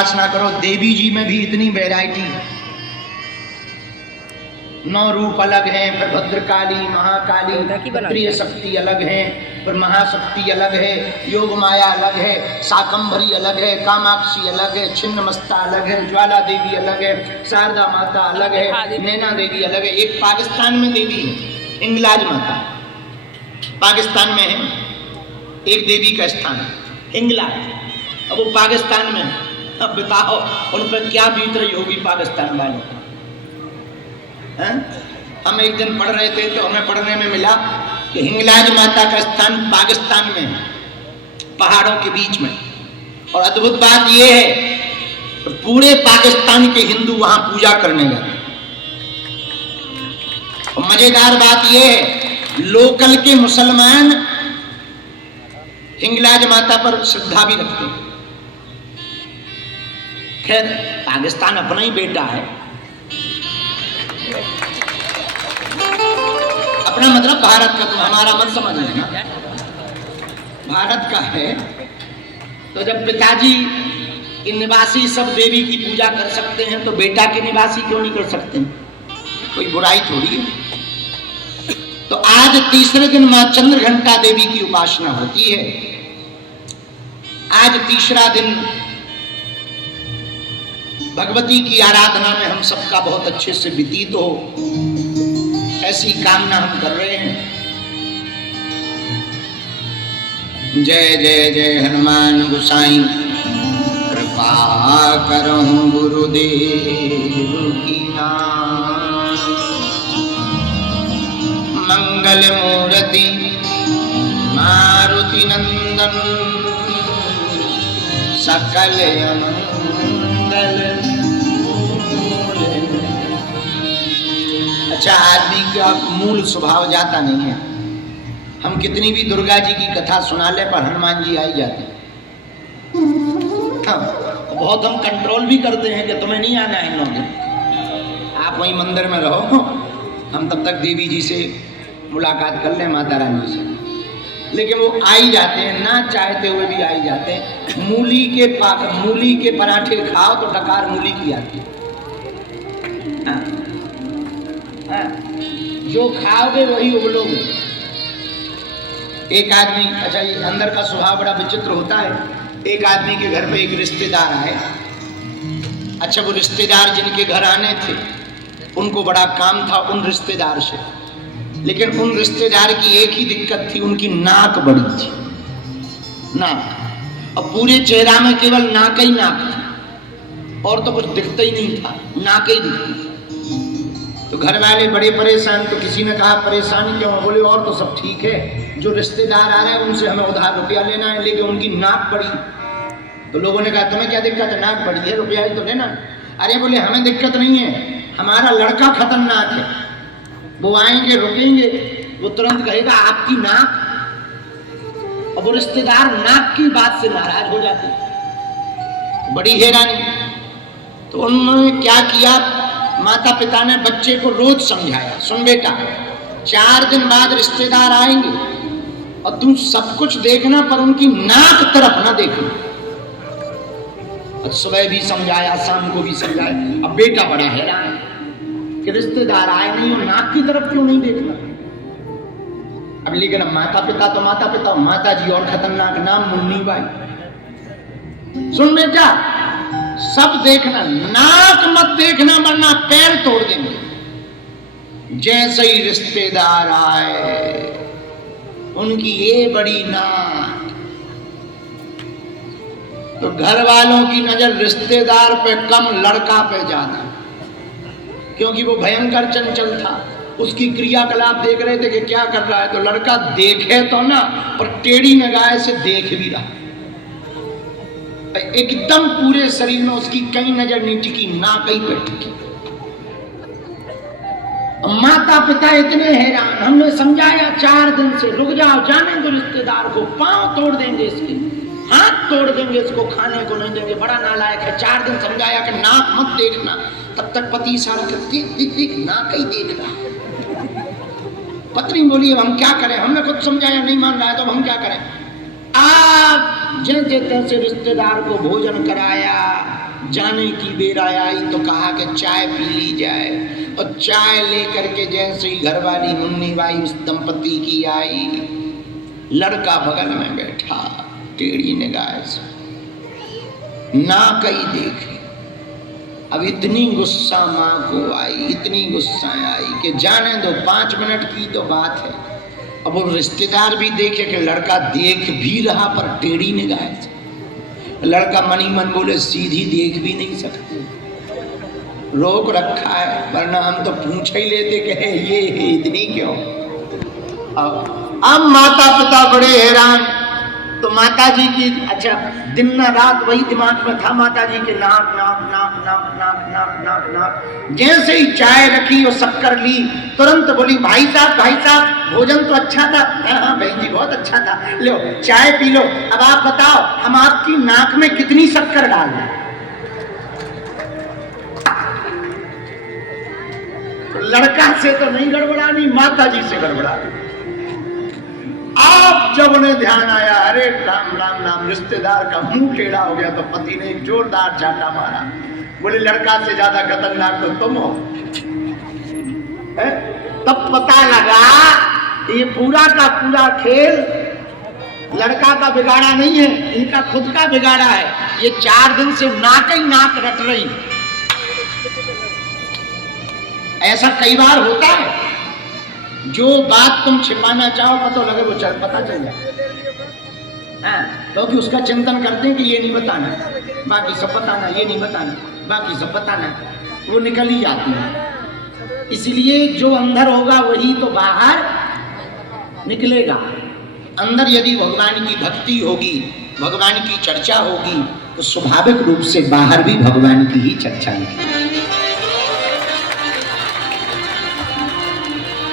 उपासना करो। देवी जी में भी इतनी वैरायटी है, 9 रूप अलग हैं, फिर भद्रकाली, महाकाली, प्रिय शक्ति अलग है, फिर महाशक्ति अलग है, योग माया अलग है, शाकंभरी अलग है, कामाक्षी अलग है, छिन्नमस्ता अलग है, ज्वाला देवी अलग है, शारदा माता अलग है, नैना देवी अलग है। एक पाकिस्तान में देवी है, हिंगलाज माता पाकिस्तान में है, एक देवी का स्थान है हिंगलाज। अब वो पाकिस्तान में है, अब बताओ उन पर क्या बीत रही होगी पाकिस्तान वालों को। हम एक दिन पढ़ रहे थे तो हमें पढ़ने में मिला कि हिंगलाज माता का स्थान पाकिस्तान में है, पहाड़ों के बीच में। और अद्भुत बात यह है तो पूरे पाकिस्तान के हिंदू वहां पूजा करने जाते। और मजेदार बात यह है लोकल के मुसलमान हिंगलाज माता पर श्रद्धा भी रखते हैं। खैर पाकिस्तान अपना ही बेटा है, अपना मतलब भारत का, तो हमारा मत समझ लेना, भारत का है। तो जब पिताजी के निवासी सब देवी की पूजा कर सकते हैं तो बेटा के निवासी क्यों नहीं कर सकते? कोई बुराई थोड़ी है। तो आज तीसरे दिन मां चंद्रघंटा देवी की उपासना होती है। आज तीसरा दिन भगवती की आराधना में हम सबका बहुत अच्छे से व्यतीत हो, ऐसी कामना हम कर रहे हैं। जय जय जय हनुमान गोसाई, कृपा करहु गुरुदेव की नाम। मंगल मूर्ति मारुति नंदन, सकल मंगल। अच्छा, आदमी का मूल स्वभाव जाता नहीं है। हम कितनी भी दुर्गा जी की कथा सुना ले पर हनुमान जी आई जाते। हाँ, बहुत हम कंट्रोल भी करते हैं कि तुम्हें नहीं आना है 9 दिन, आप वहीं मंदिर में रहो, हम तब तक देवी जी से मुलाकात कर लें, माता रानी से। लेकिन वो आ ही जाते हैं, ना चाहते हुए भी आ ही जाते हैं। मूली के पराठे खाओ तो डकार मूली की आती है। हाँ, हाँ, जो खाओगे वही उगलोगे। एक आदमी, अच्छा ये अंदर का स्वभाव बड़ा विचित्र होता है। एक आदमी के घर पे एक रिश्तेदार आए। अच्छा, वो रिश्तेदार जिनके घर आने थे उनको बड़ा काम था उन रिश्तेदार से, लेकिन उन रिश्तेदार की एक ही दिक्कत थी, उनकी नाक बड़ी थी, नाक। और पूरे चेहरा में केवल नाक ही नाक थी और तो कुछ दिखता ही नहीं था, नाक ही दिखती थी। तो घर वाले बड़े परेशान। तो किसी ने कहा परेशान क्यों? बोले और तो सब ठीक है, जो रिश्तेदार आ रहे हैं उनसे हमें उधार रुपया लेना है, लेकिन उनकी नाक बड़ी। तो लोगों ने कहा तुम्हें क्या दिक्कत है, नाक बड़ी है, रुपया ही तो लेना। अरे बोले हमें दिक्कत नहीं है, हमारा लड़का खतरनाक है, वो आएंगे रुकेंगे, वो तुरंत कहेगा आपकी नाक। और वो रिश्तेदार नाक की बात से नाराज हो जाते, बड़ी हैरानी। तो उन्होंने क्या किया, माता पिता ने बच्चे को रोज समझाया, सुन बेटा 4 दिन बाद रिश्तेदार आएंगे और तुम सब कुछ देखना पर उनकी नाक तरफ ना देखना। सुबह भी समझाया, शाम को भी समझाया। अब बेटा बड़ा हैरान है कि रिश्तेदार आए नहीं और नाक की तरफ क्यों नहीं देखना। अब लेकिन माता पिता तो माता पिता, माता जी और खतरनाक, नाम मुन्नी बाई। सुन बेटा सब देखना, नाक मत देखना वरना पैर तोड़ देंगे। जैसे ही रिश्तेदार आए उनकी ये बड़ी नाक। तो घर वालों की नजर रिश्तेदार पे कम, लड़का पे ज्यादा, क्योंकि वो भयंकर चंचल था। उसकी क्रियाकलाप देख रहे थे कि क्या कर रहा है। तो लड़का देखे तो ना, पर टेढ़ी निगाह से देख भी रहा, एकदम पूरे शरीर में उसकी कहीं नजर नहीं टिकी, ना कहीं पे टिकी। माता पिता इतने हैरान। हमने समझाया 4 दिन से, रुक जाओ, जाने दो रिश्तेदार को, पांव तोड़ देंगे इसके, हाथ तोड़ देंगे इसको, खाने को नहीं देंगे, बड़ा नालायक है। 4 दिन समझाया कि नाक मत देखना। तब तक पति इशारा करती देख नाक ही देख रहा। पत्नी बोली अब हम क्या करें, हमने खुद समझाया नहीं मान रहा है तो हम क्या करें। आप जैसे तैसे रिश्तेदार को भोजन कराया, जाने की बेरा आई तो कहा कि चाय पी ली जाए, और चाय लेकर के जैसे ही घरवाली मुन्नी बाई उस दंपति की आई, लड़का बगल में बैठा टेढ़ी निगाह से ना कहीं देखी। अब इतनी गुस्सा माँ को आई, इतनी गुस्सा आई कि जाने दो 5 मिनट की तो बात है। अब वो रिश्तेदार भी देखे कि लड़का देख भी रहा पर टेढ़ी निगाह से। लड़का मनी मन बोले सीधी देख भी नहीं सकते, रोक रखा है, वरना हम तो पूछ ही लेते कि ये इतनी क्यों। अब माता पिता बड़े हैरान। तो माता जी की अच्छा दिन न रात वही दिमाग में था माता जी के, नाक नाक नाक नाक नाक नाक नाक नाक। जैसे ही चाय रखी और शक्कर ली, तुरंत बोली भाई साहब भोजन तो अच्छा था। हाँ बहन जी बहुत अच्छा था, लो चाय पी लो। अब आप बताओ हम आपकी नाक में कितनी शक्कर डाल दें। तो लड़का से तो नहीं गड़बड़ानी, माता जी से गड़बड़ा। आप जब उन्हें ध्यान आया, अरे राम राम राम, रिश्तेदार का मुंह टेढ़ा हो गया, तो पति ने एक जोरदार चाटा मारा। बोले लड़का से ज्यादा खतरनाक तो तुम हो। तब पता लगा ये पूरा का पूरा खेल लड़का का बिगाड़ा नहीं है, इनका खुद का बिगाड़ा है। ये 4 दिन से नाक ही नाक रट रही। ऐसा कई बार होता है, जो बात तुम छिपाना चाहो पता लगे वो पता चल जाए। क्योंकि उसका चिंतन करते हैं कि ये नहीं बताना, बाकी सब बताना, ये नहीं बताना, बाकी सब बताना, वो निकल ही जाती है। इसलिए जो अंदर होगा वही तो बाहर निकलेगा। अंदर यदि भगवान की भक्ति होगी, भगवान की चर्चा होगी, तो स्वाभाविक रूप से बाहर भी भगवान की ही चर्चा होगी।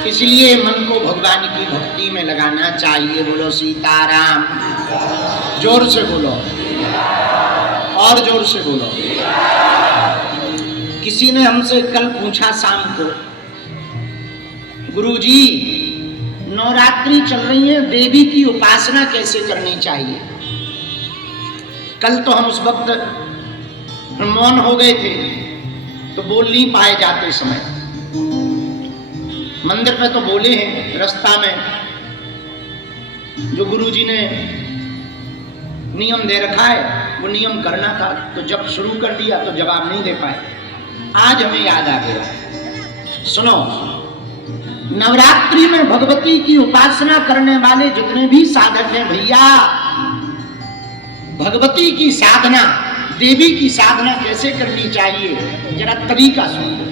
इसलिए मन को भगवान की भक्ति में लगाना चाहिए। बोलो सीताराम, जोर से बोलो और जोर से बोलो। किसी ने हमसे कल पूछा शाम को, गुरुजी नवरात्रि चल रही है, देवी की उपासना कैसे करनी चाहिए। कल तो हम उस वक्त मौन हो गए थे, तो बोल नहीं पाए जाते समय। मंदिर पे तो बोले हैं, रास्ता में जो गुरुजी ने नियम दे रखा है वो नियम करना था, तो जब शुरू कर दिया तो जवाब नहीं दे पाए। आज हमें याद आ गया। सुनो, नवरात्रि में भगवती की उपासना करने वाले जितने भी साधक हैं भैया, भगवती की साधना, देवी की साधना कैसे करनी चाहिए, जरा तरीका सुनो।